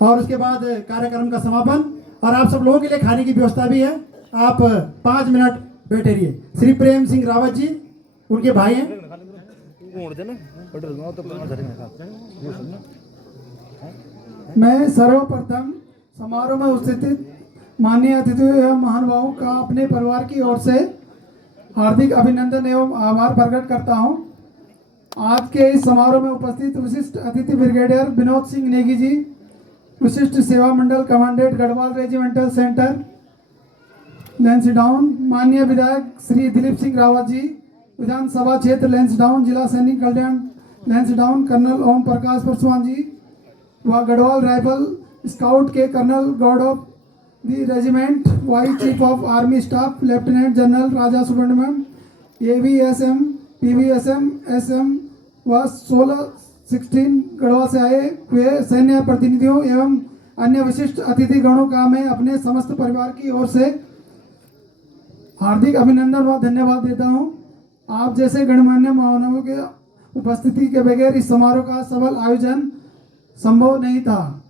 और उसके बाद कार्यक्रम का समापन, और आप सब लोगों के लिए खाने की व्यवस्था भी है। आप 5 मिनट बैठे रहिए। श्री प्रेम सिंह रावत जी उनके भाई हैं। मैं सर्वप्रथम समारोह में उपस्थित माननीय अतिथियों एवं महानुभावों का अपने परिवार की ओर से हार्दिक अभिनंदन एवं आभार प्रकट करता हूं। आज के इस समारोह में उपस्थित विशिष्ट अतिथि ब्रिगेडियर विनोद सिंह नेगी जी, विशिष्ट सेवा मंडल commandant Garhwal regimental centre Lansdowne, माननीय विधायक श्री दिलीप सिंह रावत जी, विधानसभा क्षेत्र लैंसडाउन, जिला सैनिक कल्याण लैंसडाउन, कर्नल ओम प्रकाश पासवान जी व गढ़वाल राइफल स्काउट के colonel god of the regiment, vice chief of army staff lieutenant general Raja Subramaniam, AVSM, PVSM, SM व 16 गढ़वाल से आए हुए सैन्य प्रतिनिधियों एवं अन्य विशिष्ट अतिथि गणों का मैं अपने समस्त परिवार की ओर से हार्दिक अभिनंदन व धन्यवाद देता हूं। आप जैसे गणमान्य महानुभावों के उपस्थिति के बगैर इस समारोह का सफल आयोजन संभव नहीं था।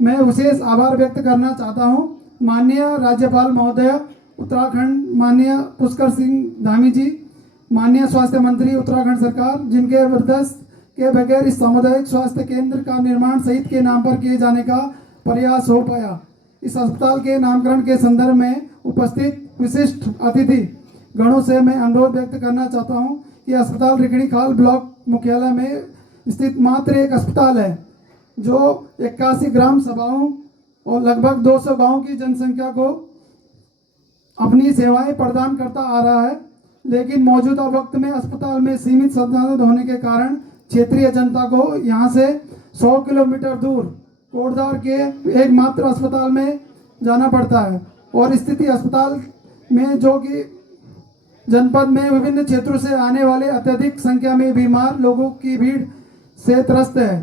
मैं विशेष आभार व्यक्त करना चाहता हूं माननीय राज्यपाल महोदय उत्तराखंड माननीय पुष्कर सिंह धामी जी, माननीय स्वास्थ्य मंत्री उत्तराखंड सरकार, जिनके निर्देश के बगैर इस सामुदायिक स्वास्थ्य केंद्र का निर्माण शहीद के नाम पर किए जाने का प्रयास हो पाया। इस अस्पताल के नामकरण के संदर्भ में उपस्थित विशिष्ट अतिथि गणों से मैं अनुरोध व्यक्त करना चाहता हूं कि अस्पताल रिकड़ीखाल ब्लॉक मुख्यालय में स्थित मात्र एक अस्पताल है जो 81 ग्राम सभाओं और लगभग 200 गांवों की जनसंख्या को अपनी सेवाएं प्रदान करता आ रहा है। लेकिन मौजूदा वक्त में अस्पताल में सीमित संसाधन होने के कारण क्षेत्रीय जनता को यहां से 100 किलोमीटर दूर कोटद्वार के एकमात्र अस्पताल में जाना पड़ता है, और स्थिति अस्पताल में जो कि जनपद में विभिन्न क्षेत्रों से आने वाले अत्यधिक संख्या में बीमार लोगों की भीड़ से त्रस्त है।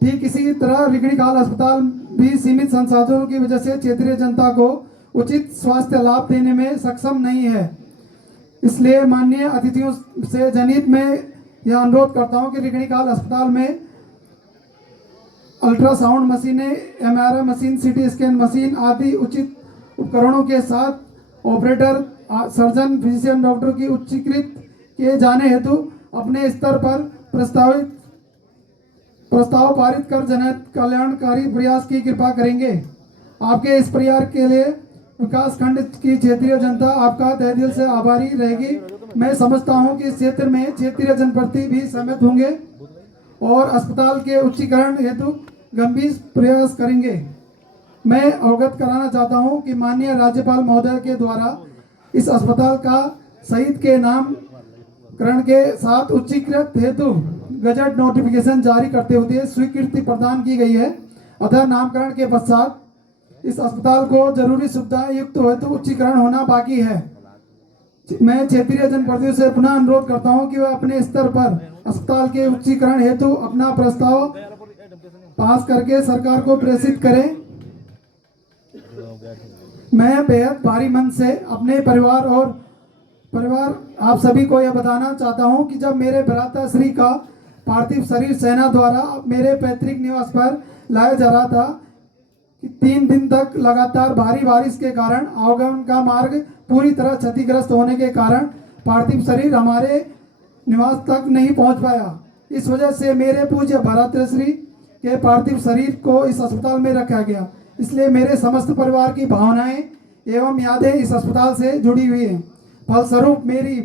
ठीक इसी तरह रिकड़ीखाल अस्पताल भी सीमित संसाधनों की वजह से क्षेत्रीय जनता को उचित स्वास्थ्य लाभ देने में सक्षम नहीं है। इसलिए माननीय अतिथियों से जनहित में यह अनुरोध करता हूं कि रिकड़ीखाल अस्पताल में अल्ट्रासाउंड मशीनें, MRI machine, CT scan machine आदि उचित उपकरणों के साथ ऑपरेटर, सर्जन, फिजिशियन, डॉक्टर की उच्चीकृत किए जाने हेतु अपने स्तर पर प्रस्ताव पारित कर जनहित कल्याणकारी प्रयास की कृपा करेंगे। आपके इस प्रयास के लिए विकास खंड की क्षेत्रीय जनता आपका तहे दिल से आभारी रहेगी। मैं समझता हूं कि इस क्षेत्र में क्षेत्रीय जनप्रतिनिधि भी सहमत होंगे और अस्पताल के उच्चीकरण हेतु गंभीर प्रयास करेंगे। मैं अवगत कराना चाहता हूं कि माननीय राज्यपाल महोदय के द्वारा इस अस्पताल का शहीद के नामकरण के साथ उच्चीकृत हेतु गजट नोटिफिकेशन जारी करते हुए स्वीकृति प्रदान की गई है। अतः नामकरण के पश्चात इस अस्पताल को जरूरी सुविधाएं युक्त हेतु उच्चीकरण होना बाकी है। मैं क्षेत्रीय जनप्रतिनिधियों से पुनः अनुरोध करता हूं कि वह अपने स्तर पर अस्पताल के उच्चीकरण हेतु अपना प्रस्ताव पास करके सरकार को प्रेषित करें। मैं बेहद भारी मन से अपने परिवार आप सभी को यह बताना चाहता हूं कि जब मेरे भ्राताश्री का पार्थिव शरीर सेना द्वारा मेरे पैतृक निवास पर लाया जा रहा था कि 3 दिन तक लगातार भारी बारिश के कारण आवागमन का मार्ग पूरी तरह क्षतिग्रस्त होने के कारण पार्थिव शरीर हमारे निवास तक नहीं पहुंच पाया। इस वजह से मेरे पूज्य भ्राताश्री के पार्थिव शरीर को इस अस्पताल में रखा गया। इसलिए मेरे समस्त परिवार की भावनाएं एवं यादें इस अस्पताल से जुड़ी हुई हैं। फलस्वरूप मेरी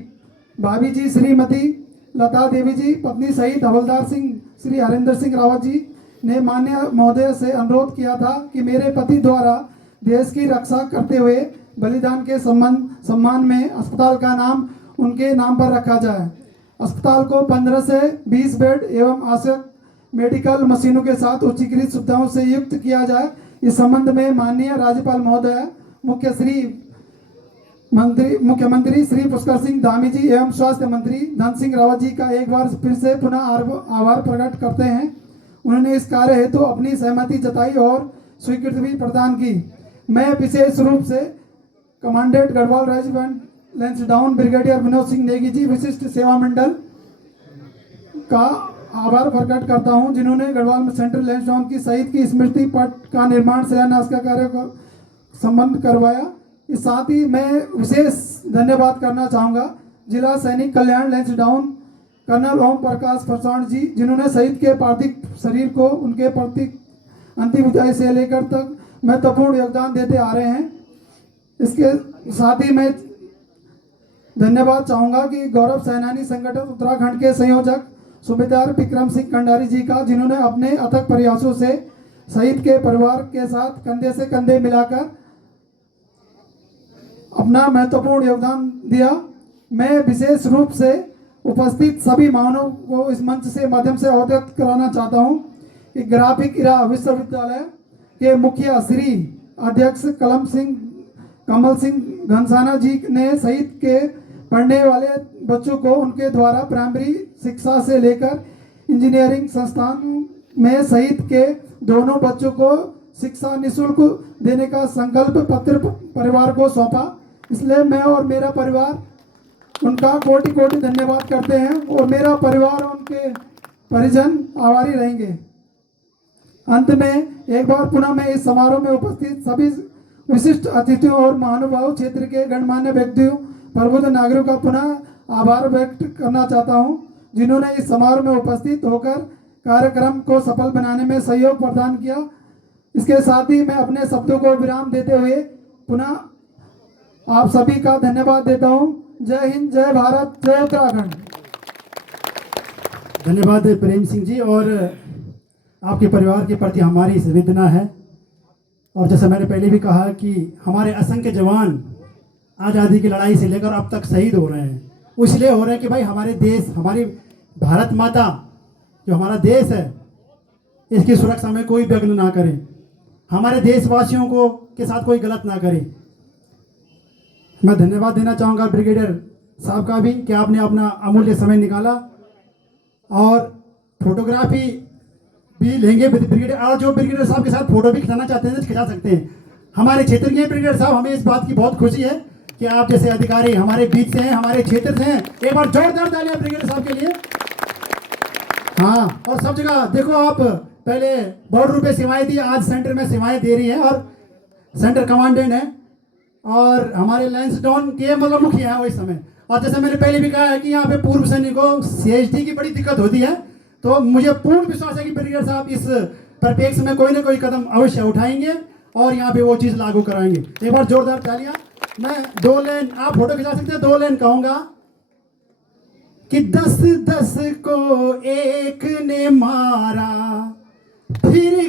भाभी जी श्रीमती लता देवी जी, पत्नी सहित हवलदार सिंह श्री हरेंद्र सिंह रावत जी ने माननीय महोदय से अनुरोध किया था कि मेरे पति द्वारा देश की रक्षा करते हुए बलिदान के सम्मान में अस्पताल का नाम उनके नाम पर रखा जाए। अस्पताल को 15 से 20 बेड एवं आवश्यक मेडिकल मशीनों के साथ उच्चीकृत सुविधाओं से युक्त किया जाए। इस संबंध में माननीय राज्यपाल महोदय मुख्यमंत्री श्री पुष्कर सिंह धामी जी एवं स्वास्थ्य मंत्री धन सिंह रावत जी का एक बार फिर से पुनः आभार प्रकट करते हैं। उन्होंने इस कार्य हेतु अपनी सहमति जताई और स्वीकृति भी प्रदान की। मैं विशेष रूप से commandant Garhwal regiment Lansdowne brigadier Vinod Singh Negi ji, विशिष्ट सेवा मंडल का आभार प्रकट करता हूं जिन्होंने गढ़वाल में सेंट्रल लैंसडाउन की शहीद की स्मृति पट का निर्माण शिलान्यास का कार्य को संबंध करवाया। इस साथ ही मैं विशेष धन्यवाद करना चाहूँगा जिला सैनिक कल्याण लैंसडाउन कर्नल ओम प्रकाश फरसाण जी, जिन्होंने शहीद के पार्थिव शरीर को उनके प्रतीक अंतिम ऊंचाई से लेकर तक महत्वपूर्ण योगदान देते आ रहे हैं। इसके साथ ही मैं धन्यवाद चाहूँगा कि गौरव सेनानी संगठन उत्तराखंड के संयोजक सूबेदार विक्रम सिंह कंडारी जी का, जिन्होंने अपने अथक प्रयासों से शहीद के परिवार के साथ कंधे से कंधे मिलाकर अपना महत्वपूर्ण योगदान दिया। मैं विशेष रूप से उपस्थित सभी महानुभावों को इस मंच से माध्यम से अवगत कराना चाहता हूं कि ग्राफिक इरा विश्वविद्यालय के मुखिया श्री अध्यक्ष कमल सिंह घनसाना जी ने शहीद के पढ़ने वाले बच्चों को उनके द्वारा प्राइमरी शिक्षा से लेकर इंजीनियरिंग संस्थान में शहीद के दोनों बच्चों को शिक्षा निःशुल्क देने का संकल्प पत्र परिवार को सौंपा। इसलिए मैं और मेरा परिवार उनका कोटि कोटि धन्यवाद करते हैं और मेरा परिवार और उनके परिजन आभारी रहेंगे। अंत में एक बार पुनः मैं इस समारोह में उपस्थित सभी विशिष्ट अतिथियों और महानुभाव क्षेत्र के गणमान्य व्यक्तियों प्रबुद्ध नागरिकों का पुनः आभार व्यक्त करना चाहता हूं, जिन्होंने इस समारोह में उपस्थित होकर कार्यक्रम को सफल बनाने में सहयोग प्रदान किया। इसके साथ ही मैं अपने शब्दों को विराम देते हुए पुनः आप सभी का धन्यवाद देता हूं। जय हिंद, जय भारत, जय उत्तराखंड। धन्यवाद प्रेम सिंह जी। और आपके परिवार के प्रति हमारी संवेदना है। और जैसा मैंने पहले भी कहा कि हमारे असंख्य जवान आज़ादी की लड़ाई से लेकर अब तक शहीद हो रहे हैं। वो इसलिए हो रहे हैं कि भाई हमारे देश, हमारी भारत माता जो हमारा देश है, इसकी सुरक्षा में कोई विघ्न ना करे, हमारे देशवासियों को के साथ कोई गलत ना करे। मैं धन्यवाद देना चाहूँगा ब्रिगेडियर साहब का भी कि आपने अपना अमूल्य समय निकाला और फोटोग्राफी भी लेंगे ब्रिगेडियर, और जो ब्रिगेडियर साहब के साथ फोटो भी खिंचाना चाहते हैं तो खिंचा सकते हैं। हमारे क्षेत्र के ब्रिगेडियर साहब, हमें इस बात की बहुत खुशी है कि आप जैसे अधिकारी हमारे बीच से हैं, हमारे क्षेत्र से हैं। एक बार जोरदार तालियां ब्रिगेडियर साहब के लिए। हाँ, और सब जगह देखो, आप पहले बॉर्डर पे सेवाएं दी, आज सेंटर में सेवाएं दे रही है और सेंटर कमांडेंट है और हमारे लैंसडाउन के मतलब मुखिया है वो इस समय। और जैसे मैंने पहले भी कहा है कि यहाँ पे पूर्व सैनिकों CHD की बड़ी दिक्कत होती है, तो मुझे पूर्ण विश्वास है कि ब्रिगेडियर साहब इस परिप्रेक्ष्य में कोई ना कोई कदम अवश्य उठाएंगे और यहाँ पे वो चीज़ लागू कराएंगे। एक बार जोरदार तालियां। मैं 2 लाइन, आप फोटो खिंचा सकते हैं, 2 लाइन कहूँगा कि 10-10 को एक ने मारा फिर